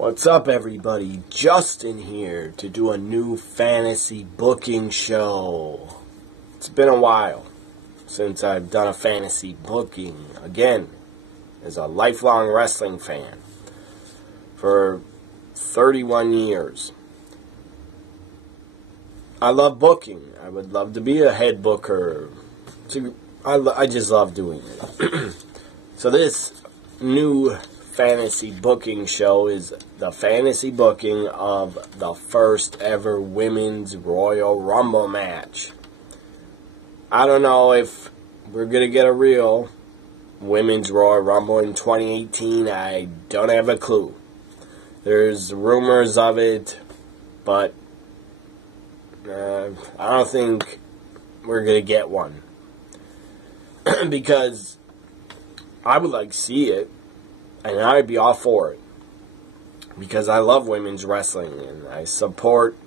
What's up, everybody? Justin here to do a new fantasy booking show. It's been a while since I've done a fantasy booking. Again, as a lifelong wrestling fan for 31 years. I love booking. I would love to be a head booker. I just love doing it. So this new fantasy booking show is the fantasy booking of the first ever Women's Royal Rumble match. I don't know if we're going to get a real Women's Royal Rumble in 2018. I don't have a clue. There's rumors of it, but I don't think we're going to get one. Because I would like to see it. And I'd be all for it. Because I love women's wrestling. And I support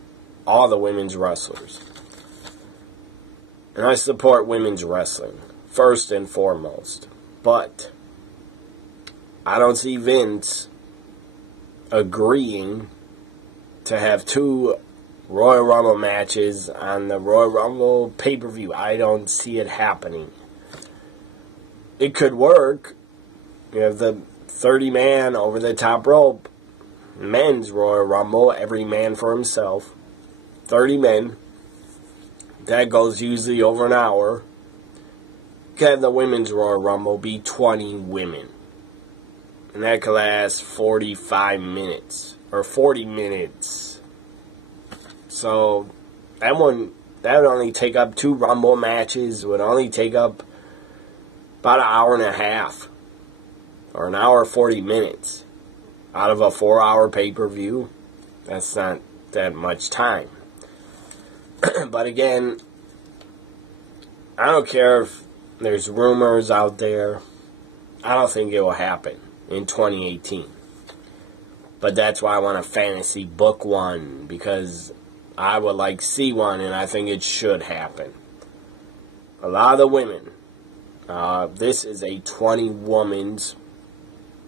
all the women's wrestlers. And I support women's wrestling. First and foremost. But I don't see Vince agreeing to have two Royal Rumble matches on the Royal Rumble pay-per-view. I don't see it happening. It could work. You have the 30-man over the top rope men's Royal Rumble, every man for himself. 30 men. That goes usually over an hour. You can have the women's Royal Rumble be 20 women. And that could last 45 minutes. Or 40 minutes. So, that would only take up 2 Rumble matches. Would only take up about an hour and a half. Or an hour 40 minutes out of a 4-hour pay-per-view. That's not that much time. But again, I don't care if there's rumors out there. I don't think it will happen in 2018. But that's why I want a fantasy book one. Because I would like to see one, and I think it should happen. A lot of the women. This is a 20-woman's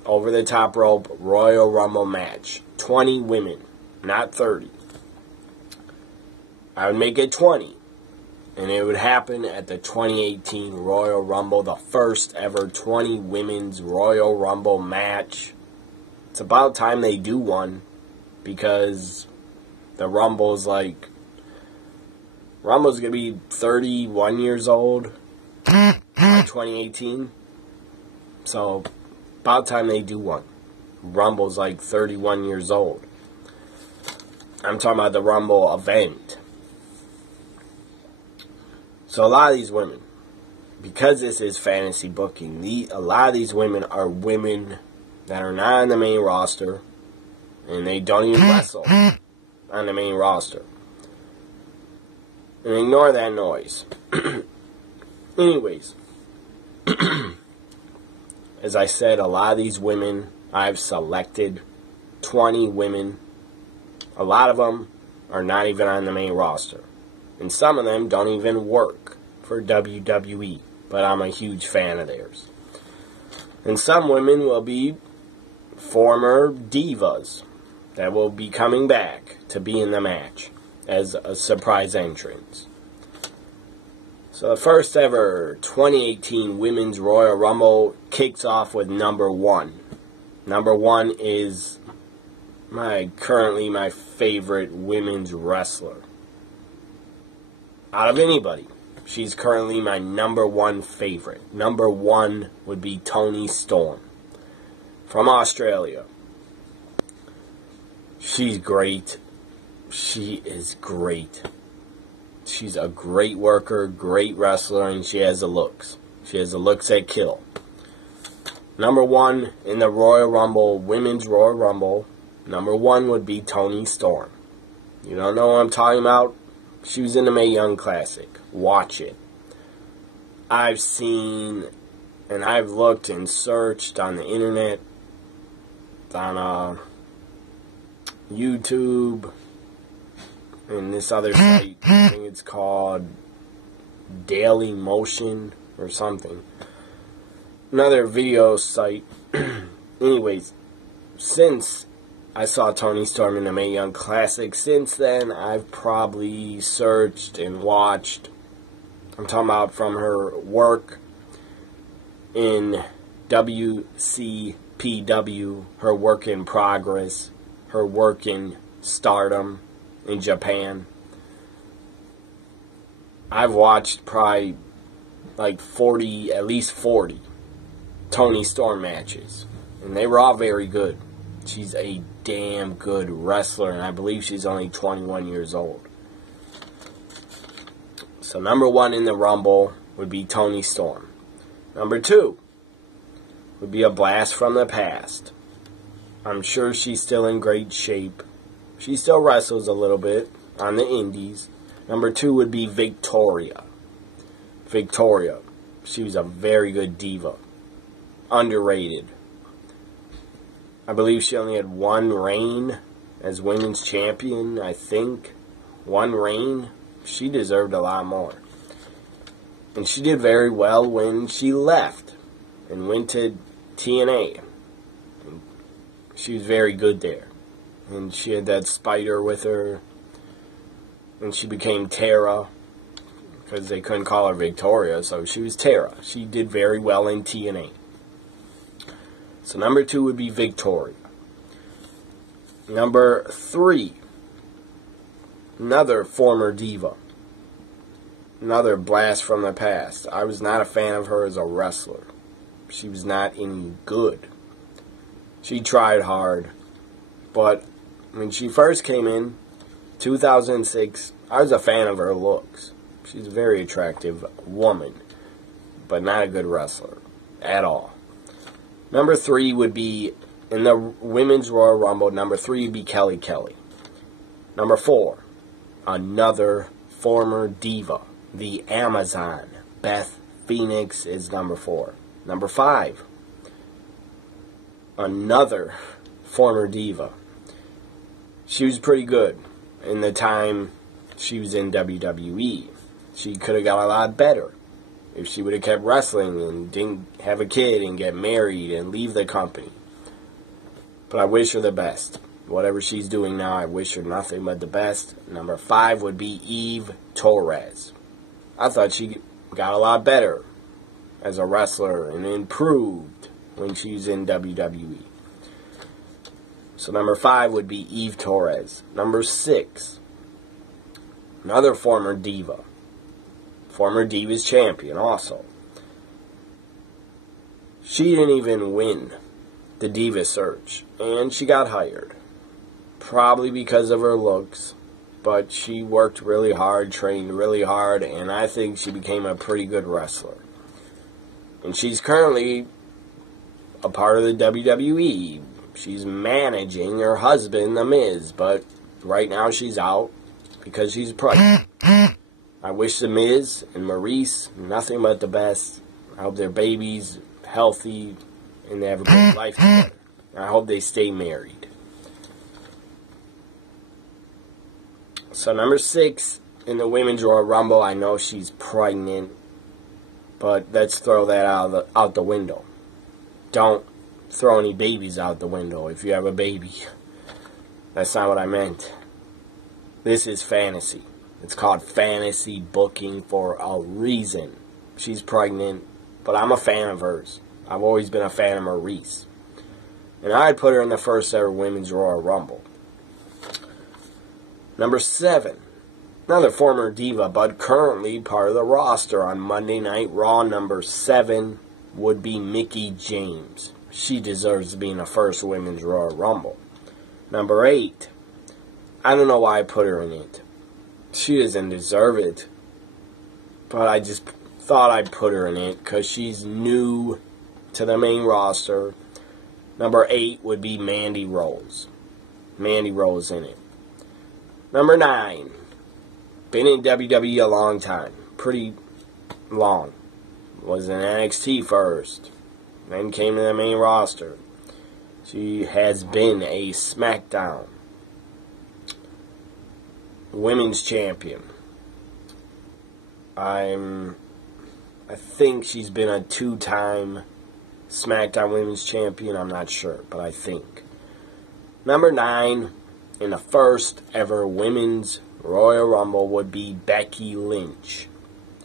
over-the-top rope Royal Rumble match. 20 women, not 30. I would make it 20. And it would happen at the 2018 Royal Rumble, the first ever 20 women's Royal Rumble match. It's about time they do one, because the Rumble's going to be 31 years old by 2018. So about time they do one. Rumble's 31 years old. I'm talking about the Rumble event. So a lot of these women, because this is fantasy booking, a lot of these women are women that are not on the main roster, and they don't even wrestle on the main roster. And ignore that noise. Anyways. As I said, a lot of these women, I've selected 20 women. A lot of them are not even on the main roster. And some of them don't even work for WWE. But I'm a huge fan of theirs. And some women will be former divas that will be coming back to be in the match as a surprise entrance. So the first ever 2018 Women's Royal Rumble kicks off with number 1. Number 1 is currently my favorite women's wrestler. Out of anybody, she's currently my number 1 favorite. Number 1 would be Toni Storm from Australia. She's great. She is great. She's a great worker, great wrestler, and she has the looks. She has the looks that kill. Number 1 in the Royal Rumble, Women's Royal Rumble, number 1 would be Toni Storm. You don't know what I'm talking about? She was in the Mae Young Classic. Watch it. I've seen, and I've looked and searched on the internet, on YouTube, and this other site, I think it's called Daily Motion or something. Another video site. Anyways, since I saw Toni Storm in the Mae Young Classic. Since then, I've probably searched and watched. I'm talking about from her work in WCPW, her work in progress, her work in Stardom in Japan. I've watched probably like 40, at least 40 Toni Storm matches, and they were all very good. She's a damn good wrestler, and I believe she's only 21 years old. So number 1 in the Rumble would be Toni Storm. Number 2 would be a blast from the past. I'm sure she's still in great shape. She still wrestles a little bit on the indies. Number 2 would be Victoria. Victoria. She was a very good diva. Underrated. I believe she only had one reign as women's champion, I think. One reign. She deserved a lot more. And she did very well when she left and went to TNA. And she was very good there. And she had that spider with her. And she became Tara, because they couldn't call her Victoria, so she was Tara. She did very well in TNA. So number 2 would be Victoria. Number 3, another former diva. Another blast from the past. I was not a fan of her as a wrestler. She was not any good. She tried hard, but when she first came in, 2006, I was a fan of her looks. She's a very attractive woman, but not a good wrestler at all. Number 3 would be, in the Women's Royal Rumble, number 3 would be Kelly Kelly. Number 4, another former diva, the Amazon, Beth Phoenix is number 4. Number 5, another former diva. She was pretty good in the time she was in WWE. She could have got a lot better if she would have kept wrestling and didn't have a kid and get married and leave the company. But I wish her the best. Whatever she's doing now, I wish her nothing but the best. Number 5 would be Eve Torres. I thought she got a lot better as a wrestler and improved when she was in WWE. So number 5 would be Eve Torres. Number 6, another former diva. Former Divas champion also. She didn't even win the Diva search, and she got hired. Probably because of her looks, but she worked really hard, trained really hard, and I think she became a pretty good wrestler. And she's currently a part of the WWE. She's managing her husband, The Miz, but right now she's out because she's pregnant. I wish The Miz and Maurice nothing but the best. I hope their baby's healthy and they have a great life together. I hope they stay married. So number 6 in the Women's Royal Rumble, I know she's pregnant, but let's throw that out the window. Don't throw any babies out the window if you have a baby. That's not what I meant. This is fantasy. It's called fantasy booking for a reason. She's pregnant, but I'm a fan of hers. I've always been a fan of Maurice. And I'd put her in the first ever Women's Royal Rumble. Number 7, another former diva, but currently part of the roster on Monday Night Raw. Number 7 would be Mickie James. She deserves to be in the first Women's Royal Rumble. Number 8, I don't know why I put her in it. She doesn't deserve it, but I just thought I'd put her in it because she's new to the main roster. Number 8 would be Mandy Rose. Mandy Rose in it. Number 9, been in WWE a long time, pretty long. Was in NXT first, then came to the main roster. She has been a SmackDown Women's Champion. I think she's been a 2-time SmackDown Women's Champion. I'm not sure, but I think. Number 9 in the first ever Women's Royal Rumble would be Becky Lynch.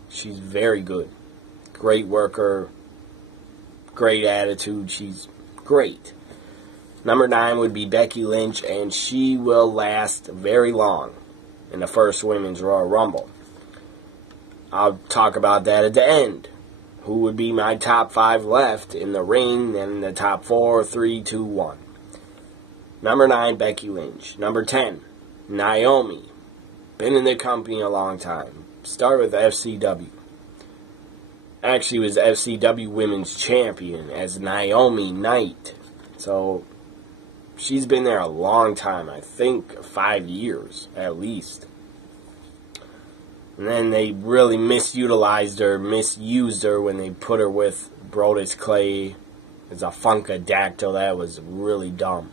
She's very good. Great worker. Great attitude. She's great. Number 9 would be Becky Lynch, and she will last very long in the first Women's Royal Rumble. I'll talk about that at the end. Who would be my top 5 left in the ring, then the top 4, 3, 2, 1. Number 9, Becky Lynch. Number 10, Naomi. Been in the company a long time. Started with FCW. Actually was FCW Women's Champion as Naomi Knight. So, she's been there a long time. I think 5 years, at least. And then they really misused her when they put her with Brodus Clay as a Funkadactyl. That was really dumb.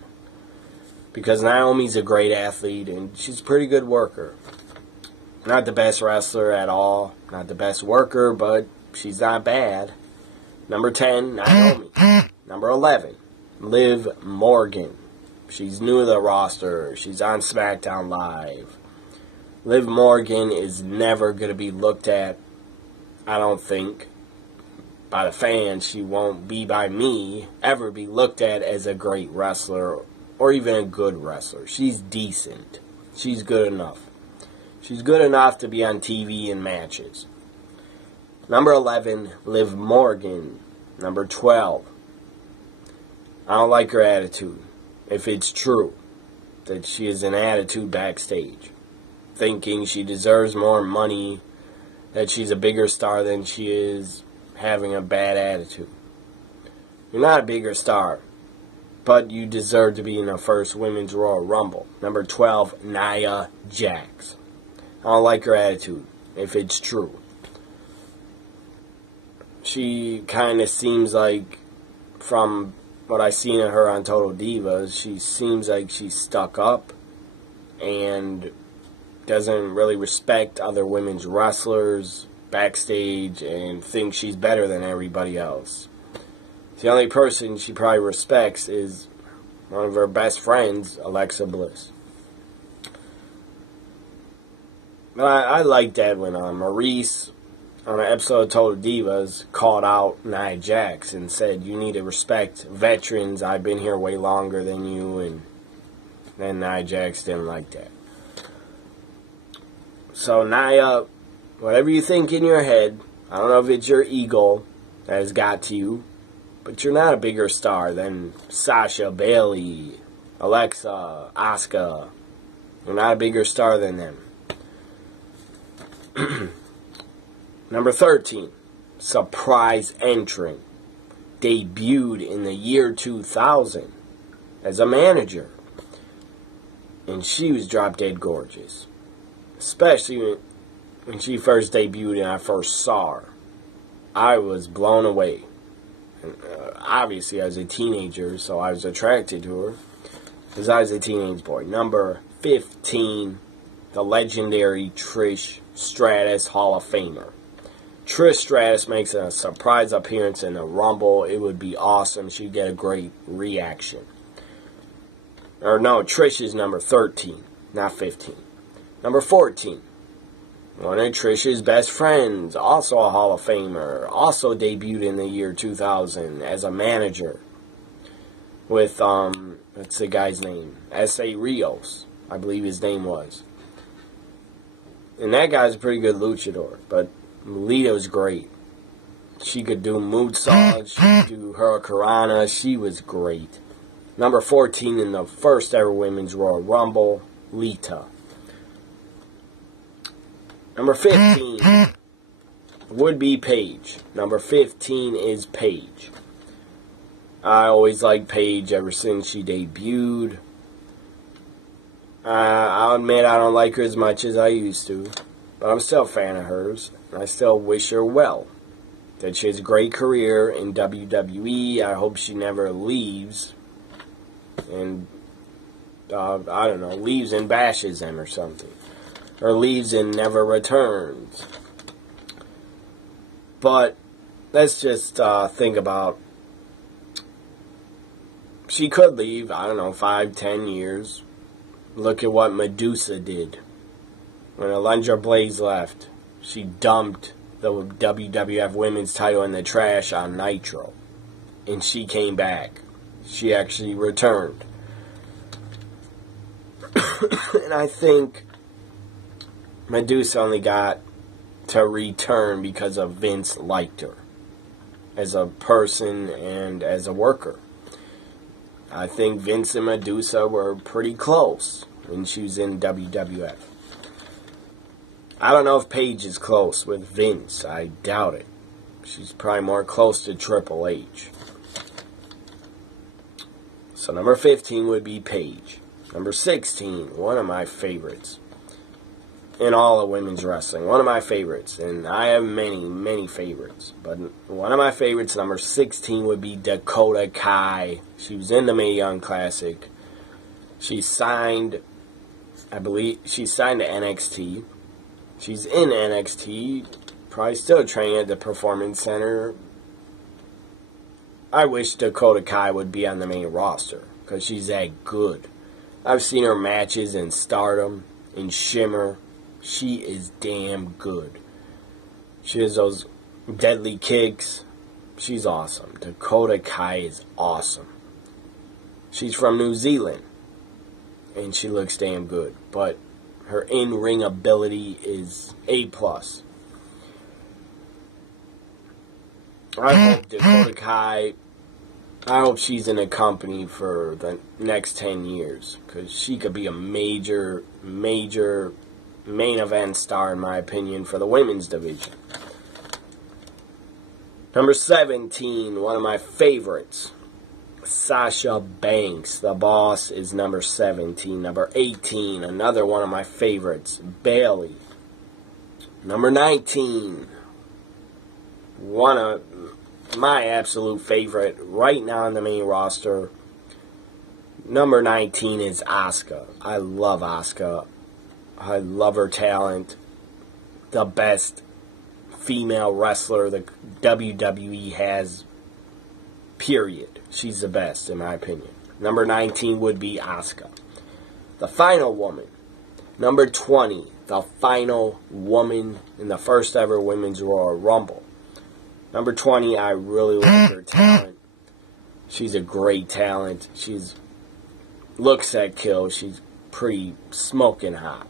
Because Naomi's a great athlete, and she's a pretty good worker. Not the best wrestler at all. Not the best worker, but she's not bad. Number 10, Naomi. Number 11, Liv Morgan. She's new to the roster. She's on SmackDown Live. Liv Morgan is never going to be looked at, I don't think, by the fans. She won't be by me, ever be looked at as a great wrestler or even a good wrestler. She's decent. She's good enough. She's good enough to be on TV in matches. Number 11, Liv Morgan. Number 12, I don't like her attitude. If it's true that she has an attitude backstage, thinking she deserves more money, that she's a bigger star than she is, having a bad attitude. You're not a bigger star, but you deserve to be in the first Women's Royal Rumble. Number 12, Nia Jax. I don't like her attitude, if it's true. She kind of seems like, from what I've seen of her on Total Divas, she seems like she's stuck up and doesn't really respect other women's wrestlers backstage and thinks she's better than everybody else. The only person she probably respects is one of her best friends, Alexa Bliss. But I like that when Maurice, on an episode of Total Divas, called out Nia Jax and said, you need to respect veterans. I've been here way longer than you. And then Nia Jax didn't like that. So Nia, whatever you think in your head, I don't know if it's your ego that has got to you, but you're not a bigger star than Sasha, Bayley, Alexa, Asuka. You're not a bigger star than them. Number 13, surprise entrant. Debuted in the year 2000 as a manager. And she was drop dead gorgeous. Especially when she first debuted and I first saw her. I was blown away. And, obviously, I was a teenager, so I was attracted to her. Because I was a teenage boy. Number 15, the legendary Trish Stratus, Hall of Famer. Trish Stratus makes a surprise appearance in the Rumble. It would be awesome. She'd get a great reaction. Or no, Trish is number 13, not 15. Number 14, one of Trish's best friends, also a Hall of Famer, also debuted in the year 2000 as a manager with, what's the guy's name? S.A. Rios, I believe his name was. And that guy's a pretty good luchador, but Lita's great. She could do moonsaults, she could do Hurricanrana, she was great. Number 14 in the first ever Women's Royal Rumble, Lita. Number 15 would be Paige. Number 15 is Paige. I always liked Paige ever since she debuted. I'll admit I don't like her as much as I used to, but I'm still a fan of hers. I still wish her well. That she has a great career in WWE. I hope she never leaves. And, I don't know, leaves and bashes them or something. Or leaves and never returns. But let's just think about, she could leave, I don't know, 5-10 years. Look at what Medusa did. When Alundra Blaze left, she dumped the WWF Women's title in the trash on Nitro. And she came back. She actually returned. And I think Medusa only got to return because of Vince liked her as a person and as a worker. I think Vince and Medusa were pretty close when she was in WWF. I don't know if Paige is close with Vince. I doubt it. She's probably more close to Triple H. So number 15 would be Paige. Number 16, one of my favorites in all of women's wrestling. One of my favorites. And I have many, many favorites. But one of my favorites, number 16, would be Dakota Kai. She was in the Mae Young Classic. She signed, I believe, she signed to NXT. She's in NXT. Probably still training at the Performance Center. I wish Dakota Kai would be on the main roster. Because she's that good. I've seen her matches in Stardom, in Shimmer. She is damn good. She has those deadly kicks. She's awesome. Dakota Kai is awesome. She's from New Zealand. And she looks damn good. But her in-ring ability is A+. I hope Dakota Kai, I hope she's in a company for the next 10 years. Because she could be a major, major main event star, in my opinion, for the women's division. Number 17, one of my favorites, Sasha Banks. The Boss is number 17. Number 18, another one of my favorites, Bayley. Number 19, one of my absolute favorite right now on the main roster. Number 19 is Asuka. I love Asuka. I love her talent. The best female wrestler the WWE has, period. She's the best, in my opinion. Number 19 would be Asuka. The final woman. Number 20, the final woman in the first ever Women's Royal Rumble. Number 20, I really like her talent. She's a great talent. She's looks that kill. She's pretty smoking hot.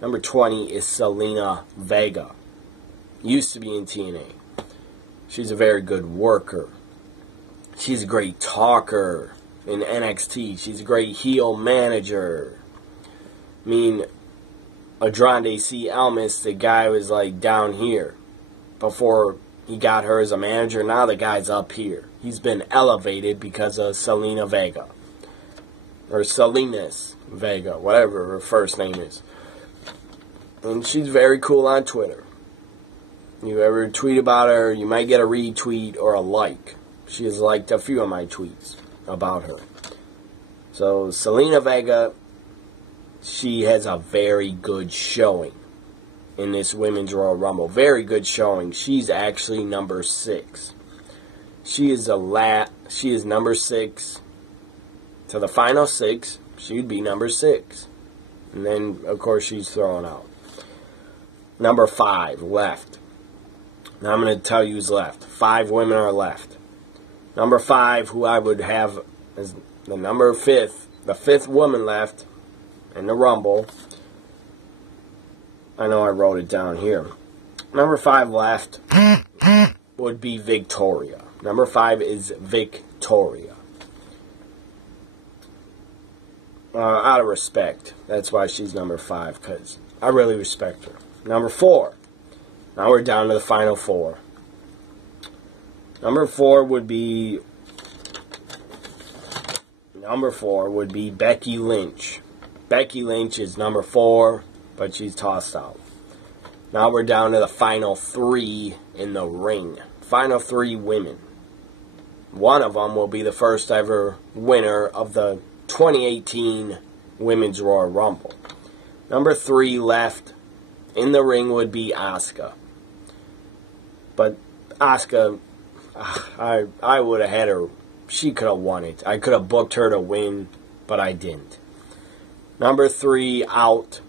Number 20 is Zelina Vega. Used to be in TNA. She's a very good worker. She's a great talker in NXT. She's a great heel manager. I mean, Andrade C. Almas, the guy was like down here before he got her as a manager. Now the guy's up here. He's been elevated because of Zelina Vega. Or Salinas Vega, whatever her first name is. And she's very cool on Twitter. You ever tweet about her, you might get a retweet or a like. She has liked a few of my tweets about her. So, Zelina Vega, she has a very good showing in this Women's Royal Rumble. Very good showing. She's actually number 6. She is number 6. To the final 6, she'd be number 6. And then, of course, she's thrown out. Number 5, left. Now I'm going to tell you who's left. 5 women are left. Number 5, who I would have as the number 5th, the 5th woman left in the Rumble. I know I wrote it down here. Number 5 left would be Victoria. Number 5 is Victoria. Out of respect. That's why she's number 5, because I really respect her. Number 4. Now we're down to the final 4. Number 4 would be Becky Lynch. Becky Lynch is number 4, but she's tossed out. Now we're down to the final 3 in the ring. Final 3 women. One of them will be the first ever winner of the 2018 Women's Royal Rumble. Number 3 left in the ring would be Asuka. But Asuka, I would have had her She could have won it. I could have booked her to win, but I didn't. Number 3 out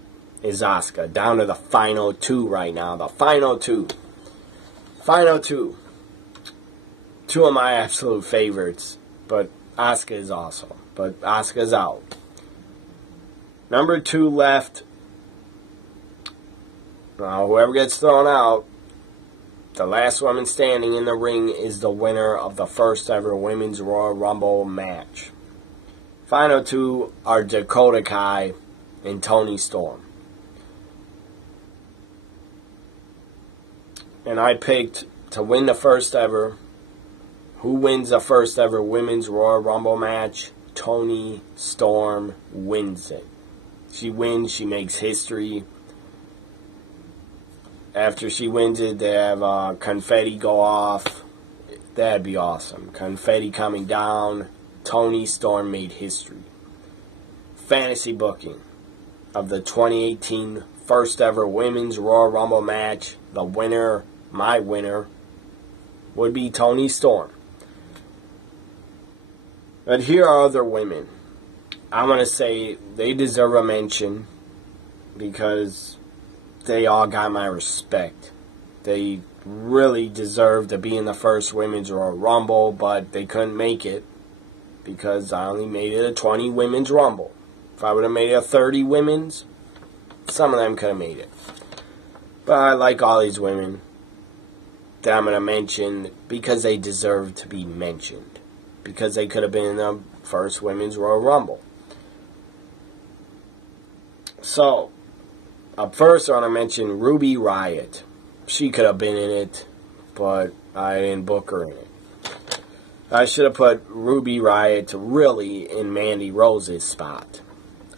is Asuka. Down to the final 2 right now. The final 2. Final 2. 2 of my absolute favorites. But Asuka is awesome. But Asuka's out. Number 2 left. Now, whoever gets thrown out, the last woman standing in the ring is the winner of the first ever Women's Royal Rumble match. Final 2 are Dakota Kai and Toni Storm. And I picked to win the first ever. Who wins the first ever Women's Royal Rumble match? Toni Storm wins it. She wins, she makes history. After she wins it, they have confetti go off. That'd be awesome. Confetti coming down. Toni Storm made history. Fantasy booking of the 2018 first ever Women's Royal Rumble match. The winner, my winner, would be Toni Storm. But here are other women. I want to say they deserve a mention because they all got my respect. They really deserve to be in the first Women's Royal Rumble, but they couldn't make it because I only made it a 20 Women's Rumble. If I would have made it a 30 Women's, some of them could have made it. But I like all these women that I'm going to mention because they deserve to be mentioned. Because they could have been in the first Women's Royal Rumble. So, up first, I want to mention Ruby Riott. She could have been in it, but I didn't book her in it. I should have put Ruby Riott really in Mandy Rose's spot.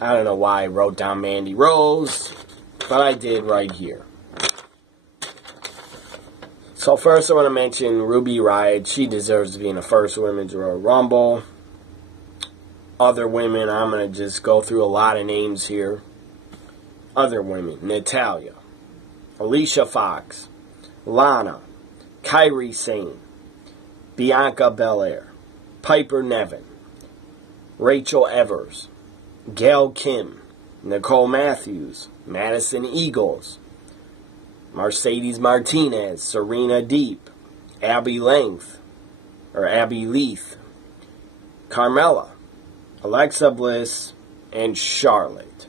I don't know why I wrote down Mandy Rose, but I did right here. So first I want to mention Ruby Riott. She deserves to be in the first Women's Royal Rumble. Other women, I'm going to just go through a lot of names here. Other women, Natalya, Alicia Fox, Lana, Kairi Sane, Bianca Belair, Piper Niven, Rachel Evers, Gail Kim, Nicole Matthews, Madison Eagles, Mercedes Martinez, Serena Deeb, Abby Leith, Carmella, Alexa Bliss, and Charlotte.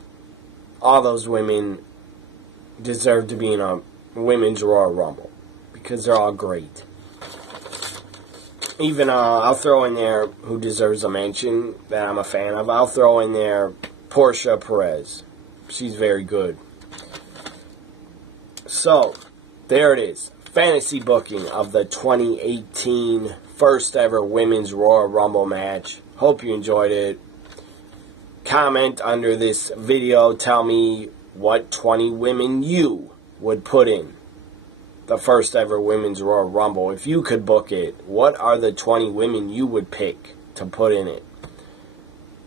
All those women deserve to be in a Women's Royal Rumble because they're all great. Even, I'll throw in there who deserves a mention that I'm a fan of. I'll throw in there Portia Perez. She's very good. So, there it is. Fantasy booking of the 2018 first ever Women's Royal Rumble match. Hope you enjoyed it. Comment under this video. Tell me what 20 women you would put in the first ever Women's Royal Rumble. If you could book it, what are the 20 women you would pick to put in it?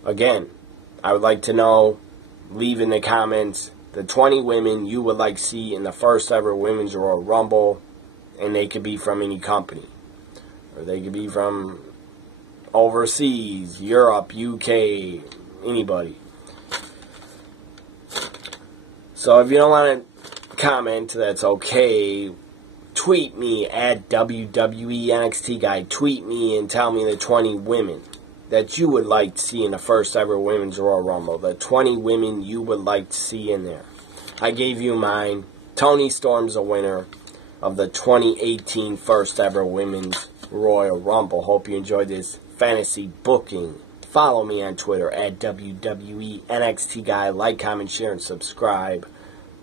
Again, I would like to know. Leave in the comments the 20 women you would like to see in the first ever Women's Royal Rumble. And they could be from any company. Or they could be from overseas, Europe, UK, anybody. So if you don't want to comment, that's okay. Tweet me at WWE NXT Guy. Tweet me and tell me the 20 women that you would like to see in the first ever Women's Royal Rumble. The 20 women you would like to see in there. I gave you mine. Toni Storm's a winner of the 2018 first ever Women's Royal Rumble. Hope you enjoyed this fantasy booking. Follow me on Twitter at WWE NXT Guy. Like, comment, share, and subscribe.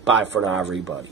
Bye for now, everybody.